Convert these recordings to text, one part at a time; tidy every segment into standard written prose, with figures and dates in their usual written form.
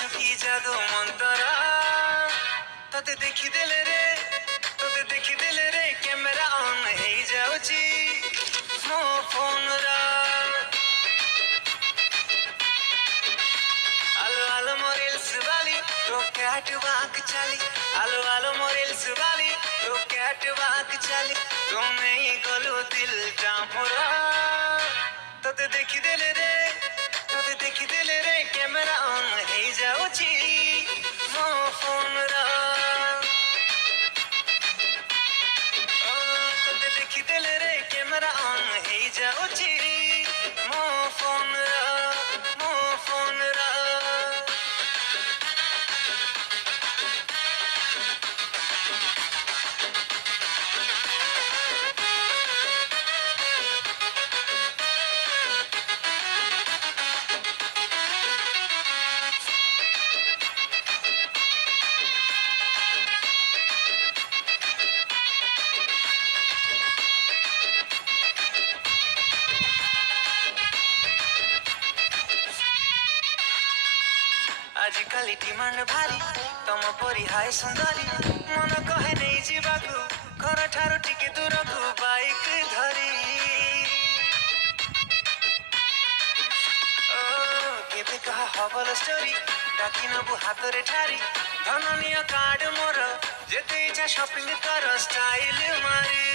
ଜାଣିଛୁ କି ଯାଦୁ ମନ୍ତରା ତତେ ଦେଖିଦେଲେ ରେ କ୍ୟାମେରା ଅନ୍ ହେଇଯାଉଛି ମୋ ଫୋନର। ଆଲୋ ଆଲୋ ମୋ ରିଲ୍ସ ବାଲି ତୋ କ୍ୟାଟ ୱାକ୍ ଚାଲି, ଆଲୋ ଆଲୋ ମୋ ରିଲ୍ସ ବାଲି ତୋ କ୍ୟାଟ ୱାକ୍ ଚାଲି, ତୁ ନେଇ ଗଲୁ ଦିଲଟା ମୋର। ତତେ ଦେଖିଦେଲେ ରେ କ୍ୟାମେରା ଅନ୍ ହେଇଯାଉଛି ମୋ ଫୋନର। ତତେ ଦେଖିଦେଲେ ରେ କ୍ୟାମେରା ଅନ୍ ହେଇଯାଉଛି ମୋ ଫୋନର। आजिकाली डिमांड भारी तम परी हाय सुंदरी, मन कहे नहीं जीवाकू घर ठारू टिके दूरकू बाइक धरी। ओ केबे कहा हबल स्टोरी डाकी नबु हाथ रे ठारी, धननिय कार्ड मोर जेते इच्छा शॉपिंग कर स्टाइल मारी।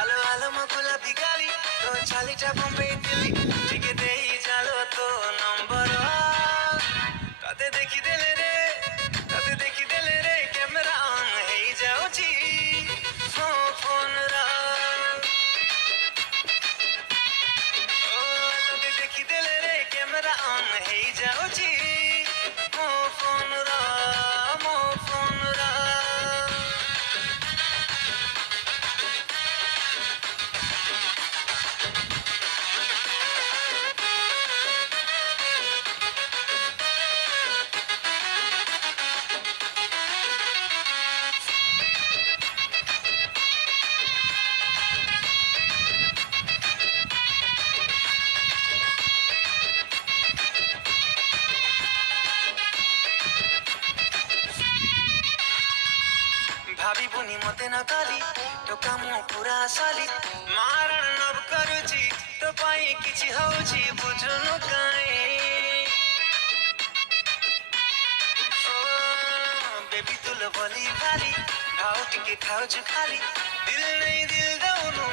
आलो आलो मो गुलाबी गाली तो चालीटा बम्बई दिल्ली टिके देई चालो तो नंबर। तते देखिदेले रे कैमरा ऑन ହେଇଯାଉଛି ମୋ ଫୋନର। ତତେ ଦେଖିଦେଲେ ରେ କ୍ୟାମେରା ଅନ୍ ହେଇଯାଉଛି ମୋ ଫୋନର। भाविबुनी मते न काली तो काम पूरा साली, मारण नब करुची तो पाई किछि होउची बुझुनु काई। ओ बेबी तुल बोली भाली भाव टिके खाउछु खाली, दिल नहीं दिल दउनु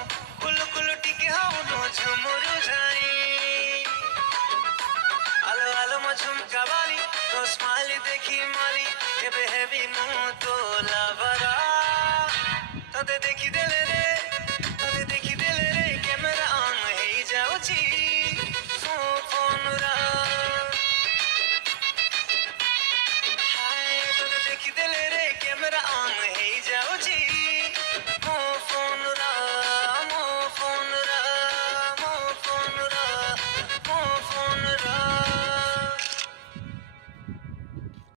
कुलु कुलु टिके होउनु झुमुरु जाई। आलो आलो मो झुमका वाली तो स्माइल देखी माली केबे हेबी मु तो लावा।